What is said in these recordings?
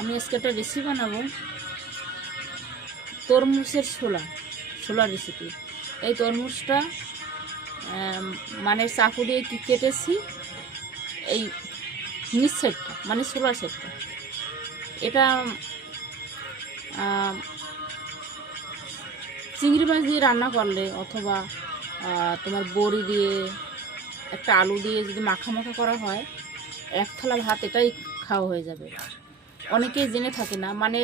আমি আজকে একটা রেসিপি বানাবো তরমুজের ছোলা রেসিপি। এই তরমুজটা মানে চাকু দিয়ে কেটেছি, এই নিচ সাইডটা মানে ছোলার সাইডটা। এটা চিংড়ি মাছ দিয়ে রান্না করলে অথবা তোমার বড়ি দিয়ে একটা আলু দিয়ে যদি মাখা মাখা করা হয়, এক থালা ভাত এটাই খাওয়া হয়ে যাবে। অনেকেই জেনে থাকে না, মানে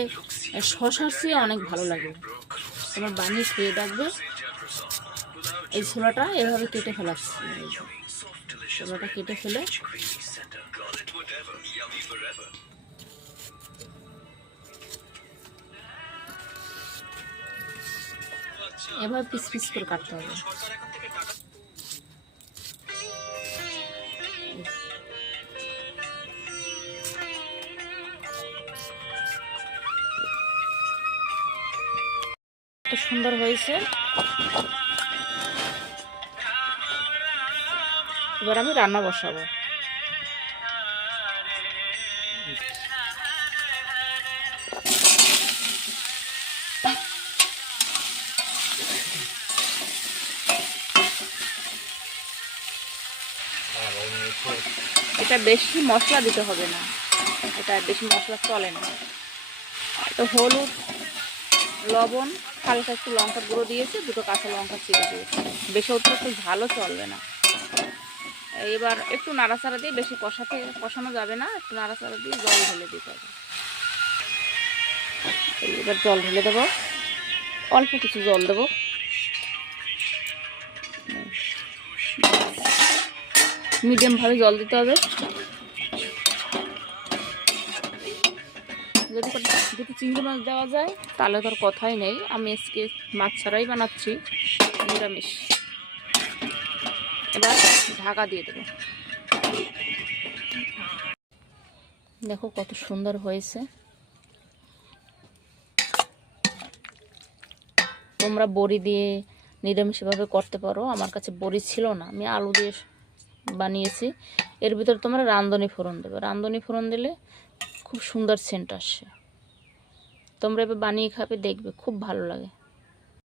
শশার চেয়ে অনেক ভালো লাগে। তোমার বানিয়ে খেয়ে দেখবে। এই ছোলাটা এভাবে কেটে ফেলাচ্ছি, ছোলাটা কেটে ফেলে এভাবে পিস পিস করে কাটতে হবে। কত সুন্দর হয়েছে। এবার আমি রান্না বসাবো। এটা বেশি মশলা দিতে হবে না, এটা বেশি মশলা চলে না। তো হলুদ, লবণ, হালকা একটু লঙ্কার গুঁড়ো দিয়েছি, দুটো কাঁচা লঙ্কা চিড়ে দিয়েছি। বেশি অতিরিক্ত ঝালও চলবে না। এবার একটু নাড়াচাড়া দিয়ে, বেশি কষানো যাবে না, একটু নাড়াচাড়া দিয়ে জল ঢেলে দিতে হবে। এবার জল ঢেলে দেবো, অল্প কিছু জল দেবো। মিডিয়ামভাবে জল দিতে হবে। যদি চিংড়ি মাছ দেওয়া যায় তাহলে তোর কথাই নেই। আমি আজকে মাছ ছাড়াই বানাচ্ছি, নিরামিষ। এবার ঢাকা দিয়ে দেবো। দেখো কত সুন্দর হয়েছে। তোমরা বড়ি দিয়ে নিরামিষভাবে করতে পারো। আমার কাছে বড়ি ছিল না, আমি আলু দিয়ে বানিয়েছি। এর ভিতরে তোমরা রাঁধুনি ফোড়ন দেবে। রাঁধুনি ফোড়ন দিলে খুব সুন্দর সেন্ট আসে। তোমরা এবার বানিয়ে খাবে, দেখবে খুব ভালো লাগে।